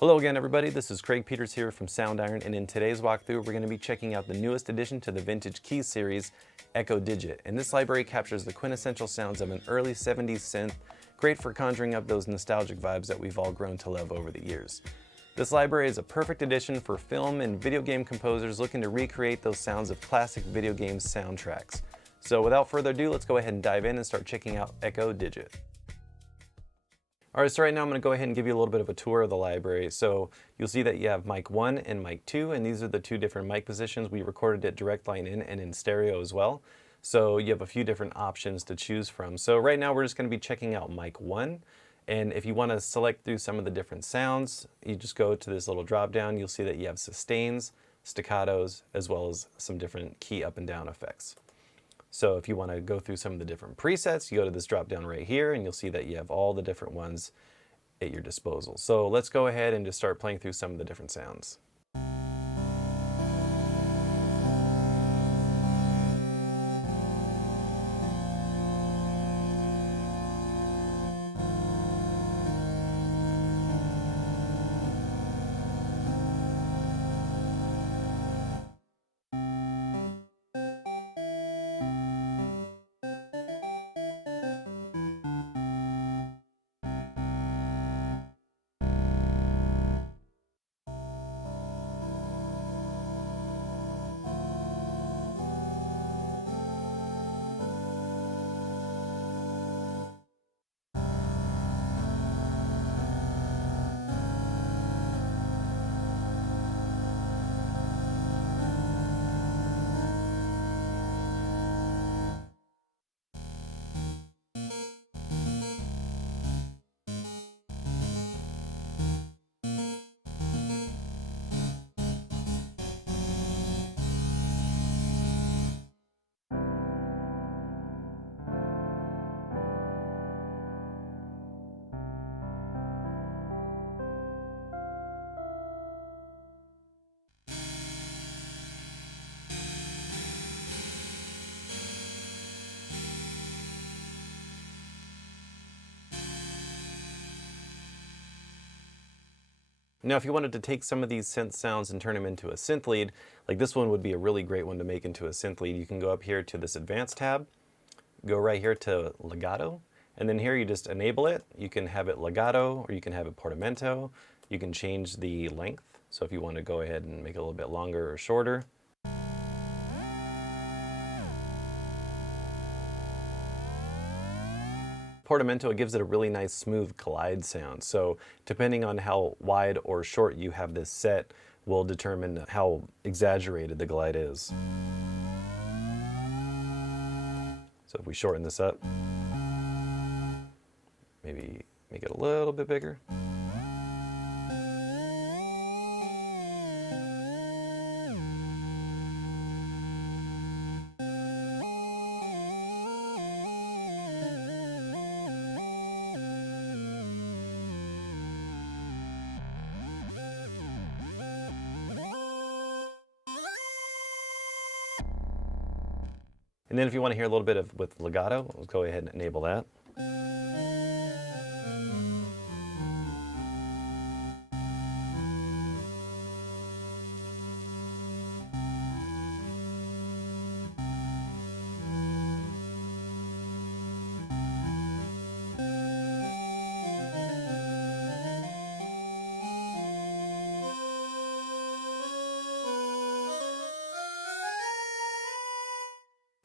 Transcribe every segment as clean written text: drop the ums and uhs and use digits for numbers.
Hello again everybody, this is Craig Peters here from Soundiron, and in today's walkthrough we're going to be checking out the newest addition to the Vintage Keys series, Eko Digit. And this library captures the quintessential sounds of an early 70s synth, great for conjuring up those nostalgic vibes that we've all grown to love over the years. This library is a perfect addition for film and video game composers looking to recreate those sounds of classic video game soundtracks. So without further ado, let's go ahead and dive in and start checking out Eko Digit. Alright, so right now I'm going to go ahead and give you a little bit of a tour of the library. So you'll see that you have mic 1 and mic 2, and these are the two different mic positions. We recorded it direct line in and in stereo as well. So you have a few different options to choose from. So right now we're just going to be checking out mic 1. And if you want to select through some of the different sounds, you just go to this little drop down. You'll see that you have sustains, staccatos, as well as some different key up and down effects. So if you want to go through some of the different presets, you go to this drop down right here and you'll see that you have all the different ones at your disposal. So let's go ahead and just start playing through some of the different sounds. Now, if you wanted to take some of these synth sounds and turn them into a synth lead, like this one would be a really great one to make into a synth lead. You can go up here to this advanced tab, go right here to Legato, and then here you just enable it. You can have it legato or you can have it portamento. You can change the length. So if you want to go ahead and make it a little bit longer or shorter. Portamento, it gives it a really nice smooth glide sound. So depending on how wide or short you have this set will determine how exaggerated the glide is. So if we shorten this up, maybe make it a little bit bigger. And then if you want to hear a little bit of with legato, we'll go ahead and enable that.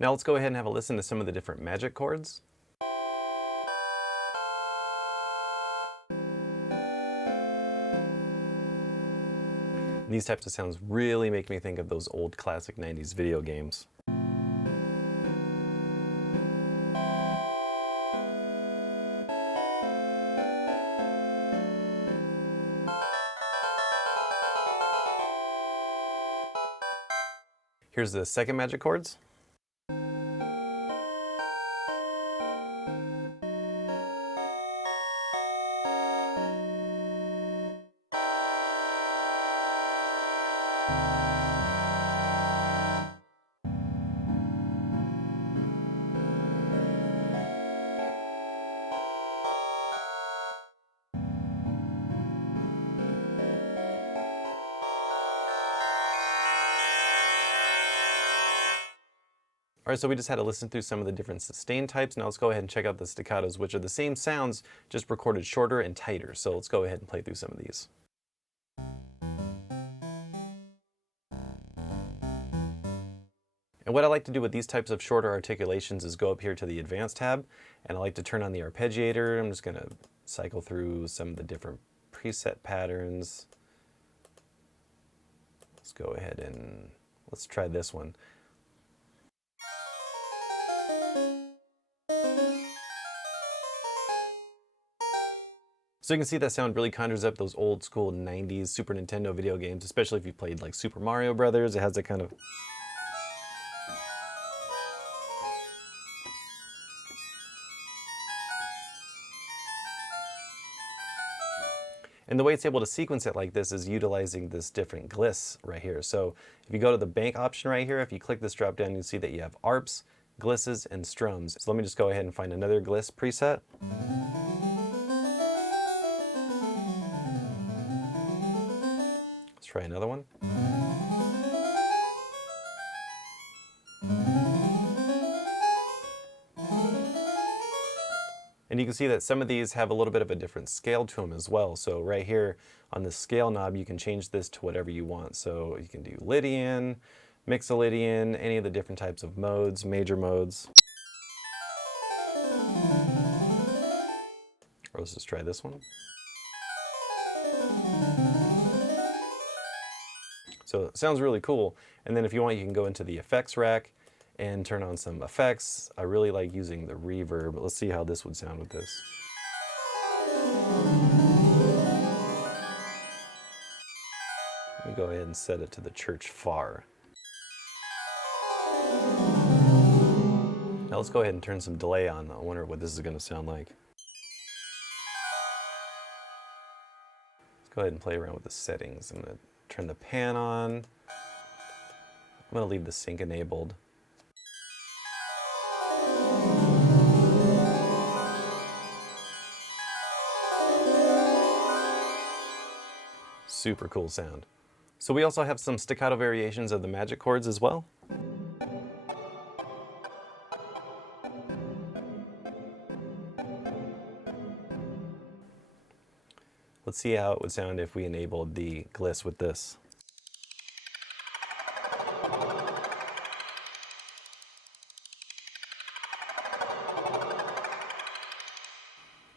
Now let's go ahead and have a listen to some of the different magic chords. These types of sounds really make me think of those old classic 90s video games. Here's the second magic chords. All right, so we just had to listen through some of the different sustain types. Now let's go ahead and check out the staccatos, which are the same sounds, just recorded shorter and tighter. So let's go ahead and play through some of these. And what I like to do with these types of shorter articulations is go up here to the Advanced tab, and I like to turn on the arpeggiator. I'm just gonna cycle through some of the different preset patterns. Let's go ahead and let's try this one. So you can see that sound really conjures up those old school 90s Super Nintendo video games, especially if you played like Super Mario Brothers. It has that kind of... And the way it's able to sequence it like this is utilizing this different gliss right here. So if you go to the bank option right here, if you click this drop down, you see that you have arps, glisses, and strums. So let me just go ahead and find another gliss preset. Let's try another one. And you can see that some of these have a little bit of a different scale to them as well. So right here on the scale knob, you can change this to whatever you want. So you can do Lydian, Mixolydian, any of the different types of modes, major modes. Or let's just try this one. So it sounds really cool. And then if you want, you can go into the effects rack and turn on some effects. I really like using the reverb, but let's see how this would sound with this. Let me go ahead and set it to the church far. Now let's go ahead and turn some delay on. I wonder what this is going to sound like. Let's go ahead and play around with the settings. I'm going to turn the pan on. I'm going to leave the sync enabled. Super cool sound. So we also have some staccato variations of the magic chords as well. Let's see how it would sound if we enabled the gliss with this.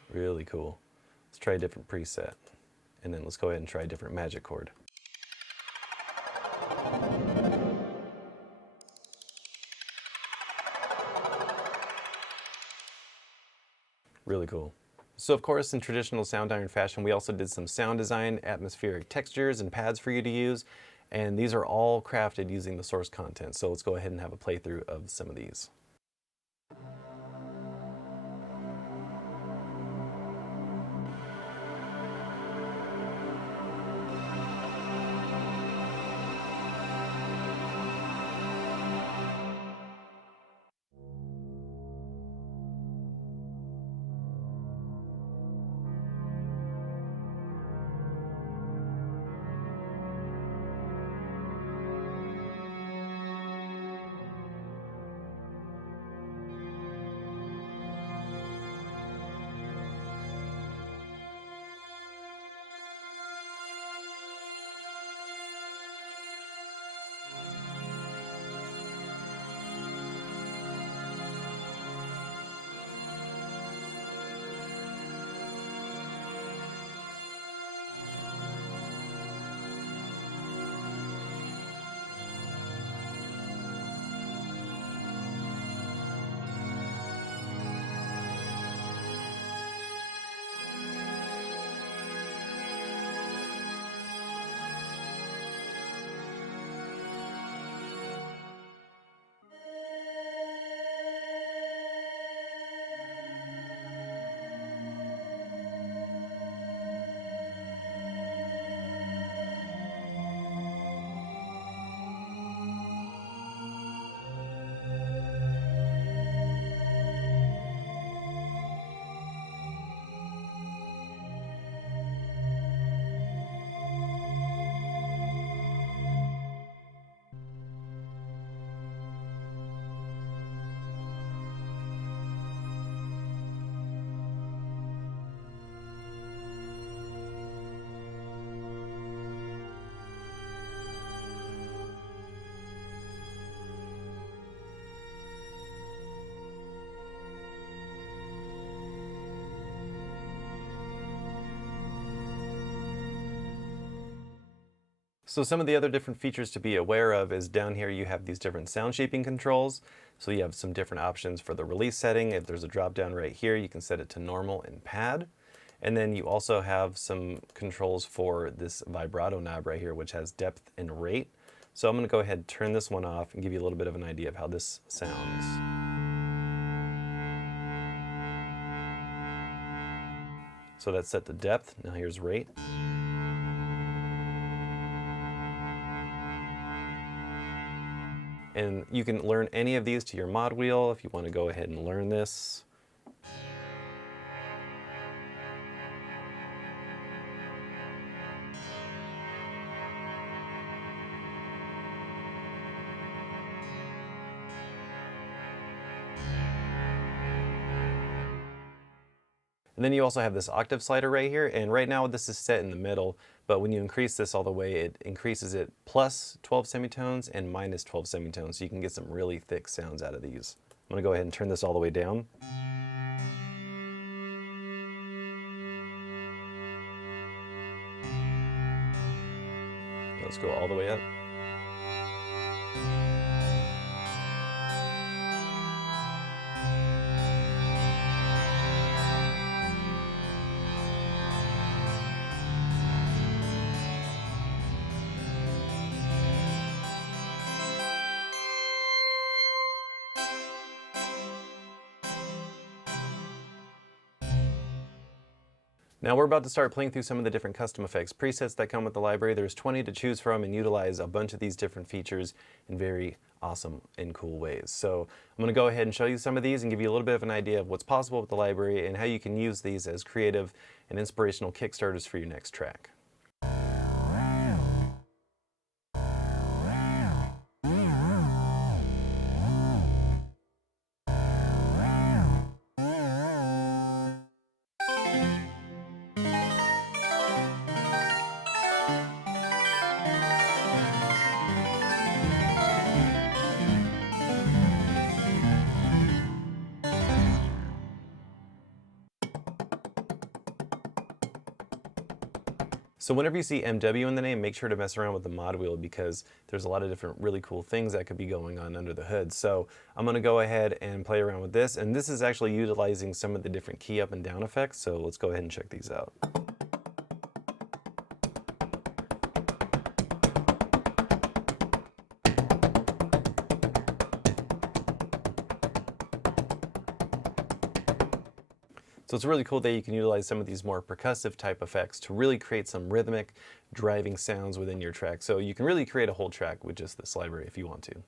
Really cool. Let's try a different preset. And then let's go ahead and try a different magic chord. Really cool. So of course, in traditional Soundiron fashion, we also did some sound design, atmospheric textures, and pads for you to use. And these are all crafted using the source content. So let's go ahead and have a playthrough of some of these. So some of the other different features to be aware of is down here you have these different sound shaping controls. So you have some different options for the release setting. If there's a drop down right here, you can set it to normal and pad. And then you also have some controls for this vibrato knob right here, which has depth and rate. So I'm going to go ahead and turn this one off and give you a little bit of an idea of how this sounds. So that's set to depth. Now here's rate. And you can learn any of these to your mod wheel if you want to go ahead and learn this. And then you also have this octave slider right here, and right now this is set in the middle, but when you increase this all the way, it increases it plus 12 semitones and minus 12 semitones, so you can get some really thick sounds out of these. I'm gonna go ahead and turn this all the way down. Let's go all the way up. Now we're about to start playing through some of the different custom effects presets that come with the library. There's 20 to choose from and utilize a bunch of these different features in very awesome and cool ways. So I'm going to go ahead and show you some of these and give you a little bit of an idea of what's possible with the library and how you can use these as creative and inspirational kickstarters for your next track. So whenever you see MW in the name, make sure to mess around with the mod wheel because there's a lot of different really cool things that could be going on under the hood. So I'm going to go ahead and play around with this, and this is actually utilizing some of the different key up and down effects, so let's go ahead and check these out. So it's really cool that you can utilize some of these more percussive type effects to really create some rhythmic, driving sounds within your track. So you can really create a whole track with just this library if you want to.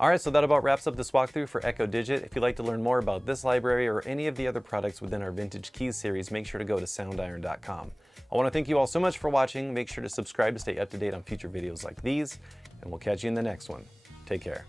Alright, so that about wraps up this walkthrough for Eko Digit. If you'd like to learn more about this library or any of the other products within our Vintage Keys series, make sure to go to soundiron.com. I want to thank you all so much for watching. Make sure to subscribe to stay up to date on future videos like these, and we'll catch you in the next one. Take care.